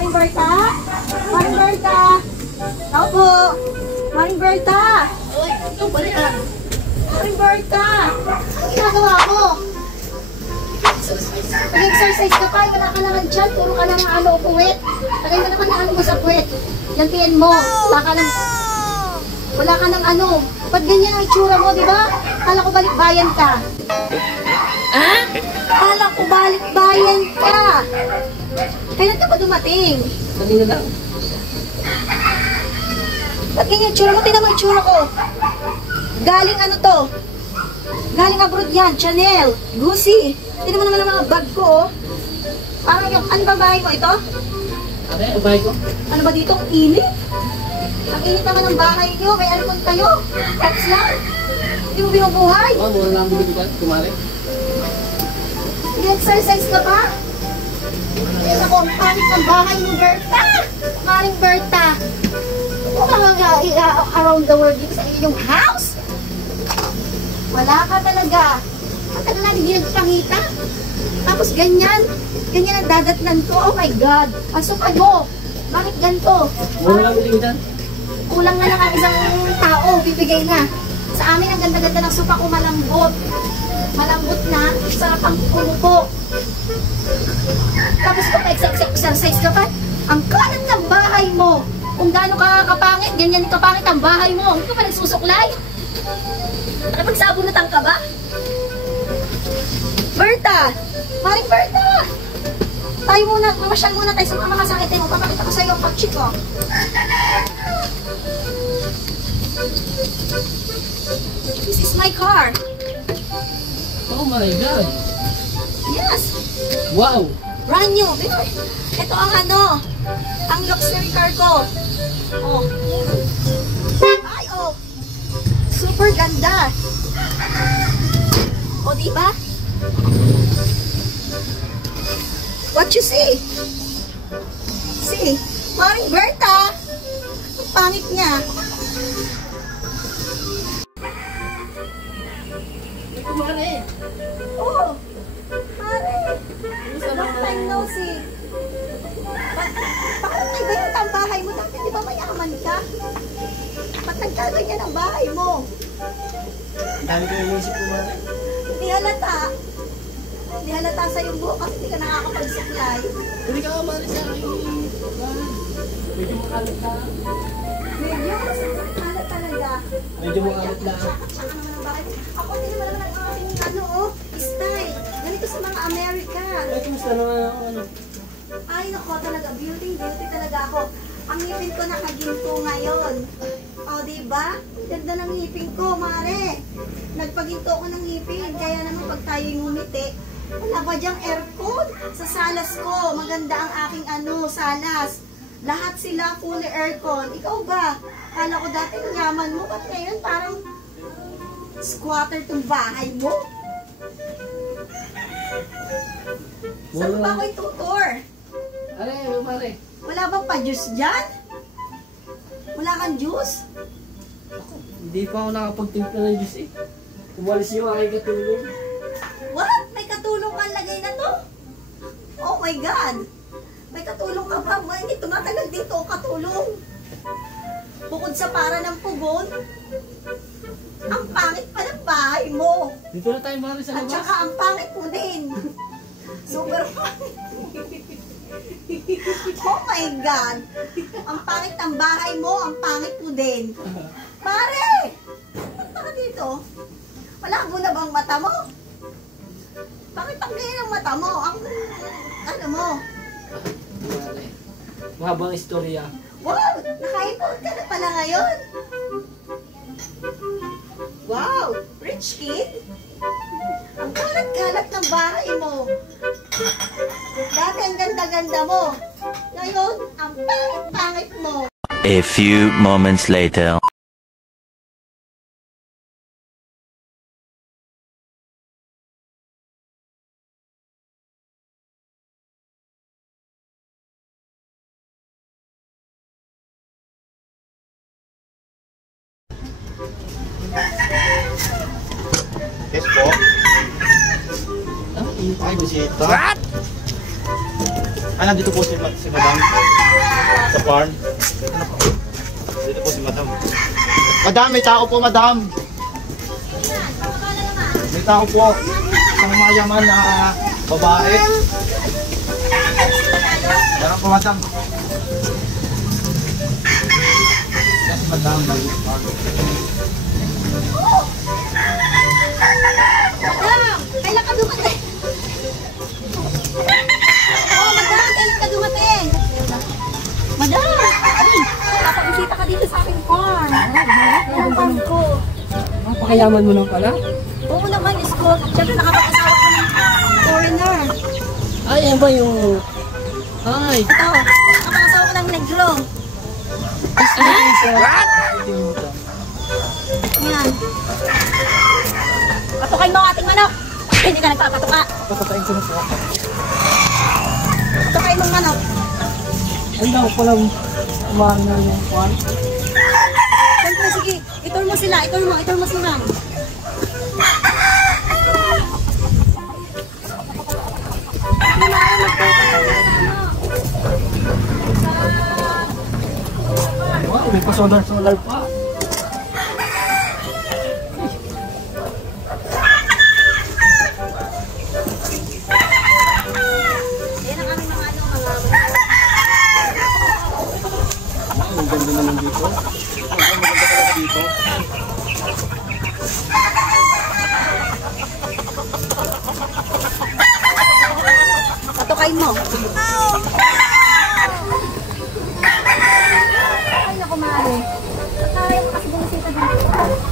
Maring Berta? Maring Berta? Tao po. Maring Berta? Uy, ito ba yan? Maring Berta? Ang ginagawa mo? Mag-exercise ka pa, wala ka naman dyan. Puro ka lang puwet. Tagay mo naman ang mo sa puwet. Yantiyan mo. Wala ka ng Ba't ganyan ang itsura mo, di ba? Kala ko balikbayan ka. Ha? Kala ko balikbayan ka. Kailan ka ba dumating? Kanina lang. Ba't ganyan itsura mo? Tingnan mo itsura ko. Galing to? Galing abroad yan. Chanel. Gucci. Tingnan mo naman ang mga bag ko, oh. Parang yung, ano ba bahay mo ito? Ano yung bahay ko? Ano ba dito? Ang init? Ang init naman ng bahay nyo. May aircon kayo. That's lang. Hindi mo binubuhay. Oo, mura lang binubuhay. Kumari. Nag-exercise ka ba? Yan ako, ang pangit ng bahay mo, Berta. Maring Berta. Huwag ka around the world dito sa iyong house. Wala ka talaga. Ang tagal na hindi nagpangita. Tapos ganyan. Ganyan ang dadatnan ko. Oh my God. Ang sukad mo. Bakit ganito? Mura lang binubuhay. Kulang na lang ang isang tao. Bibigay na. Sa amin, ang ganda-ganda ng suka ko malambot. Malambot na. Sarap ang kumupo. Tapos kung exercise ka pa, ang kalat ng bahay mo. Kung gaano ka kapangit, ganyan kapangit ang bahay mo. Hindi ka pa nagsusuklay. Nakapagsabunutan ka ba? Berta! Maring Berta! Tayo muna, mamasyal muna tayo sa mga makasakitin mo. Papakita ko sa iyo ang kotse ko. This is my car. Oh my God. Yes. Wow. Brand new. Ito ang ang luxury car ko. Oh. Ay, oh. Super ganda. O, diba? What you see? See? Maring Berta. Ang pangit niya. Kumari. Oh. Mare. Long time no see. Bakit iba yung tambahay mo? Dati di ba mayaman ka? Ba't nagkaganyan ang bahay mo? Dami ko yung isip kumari. Hindi halata. Hindi halata sa yung buhok kasi hindi ka nakakapagsuklay. Hindi ka kumari sa akin. Medyo makalit na. Medyo halat talaga. Medyo makalit na. Tsaka naman ang bahay. Ako din naman ang aking style. Ganito sa mga Amerika. Ay, kumusta naman Ay, nako talaga. Beauty talaga ako. Ang ngipin ko nakaginto ngayon. O, diba? Ganda ng ngipin ko, mare. Nagpaginto ko ng ngipin. Kaya naman pag tayo'y ngumiti, wala ba dyang aircon? Sa salas ko, maganda ang aking salas. Lahat sila fully aircon. Ikaw ba? Kala ko dati yaman mo. Ba't ngayon parang squatter tong bahay mo? Saan ba ako itutor? Ano, mare? Wala bang pa-juice dyan? Wala kang juice? Hindi pa ako nakapagtimpla ng juice eh. Umalis yung aking katulong. What? May katulong kang lagay na to? Oh my God! May katulong ka ba? Hindi tumatagal dito ang katulong. Bukod sa para ng pugon, ang pangit pa ng bahay mo. Dito na tayo mare sa At labas. saka ang pangit mo din. Super pangit. Oh my God! Ang pangit ng bahay mo, ang pangit mo din. Pare! Punta ka dito. Wala mo na bang mata mo? Bakit ang ganyan ang mata mo? Ang, mo? Mare. Mahabang istorya. Wow! Nakaipon ka na pala ngayon. Wow! Rich kid? Ang kalat-kalat ng bahay mo. Dati ang ganda-ganda mo. Ngayon, ang pangit-pangit mo. A few moments later. Yes po. Ay, Bisita. Ano nandito po si Madam sa farm. Dito po si Madam. Madam, may tao po, Madam. May tao po. Isang mayaman na babae. Meron po, Madam. Yes, Madam. Madam, kailan ka dumating? Oh, madam, kailan ka dumating? Madam, ay, nakapag-bisita ka dito sa aking farm. Ang farm ko. Napakayaman mo lang pala. Oo naman, Diyos ko. Siyempre, nakapag-asawa ko ng foreigner. Ay, yan ba yung... Ay! Ito, nakapag-asawa ko ng negro. Yan. Patukain mo ang ating manok. Hindi ka nagpapatuka. Papatayin ko na po. Patukain mo ang manok. Ang daw ko lang kumain na yung kwan. Siyempre, sige. Itur mo sila. Itur mo si ma'am. Wow, may pa-solar pa. Yan ang aming mga Ang ganda naman dito. Ang maganda talaga dito. patukain mo. Ay, naku, Mare. Kaya mo kasi bumisita dito.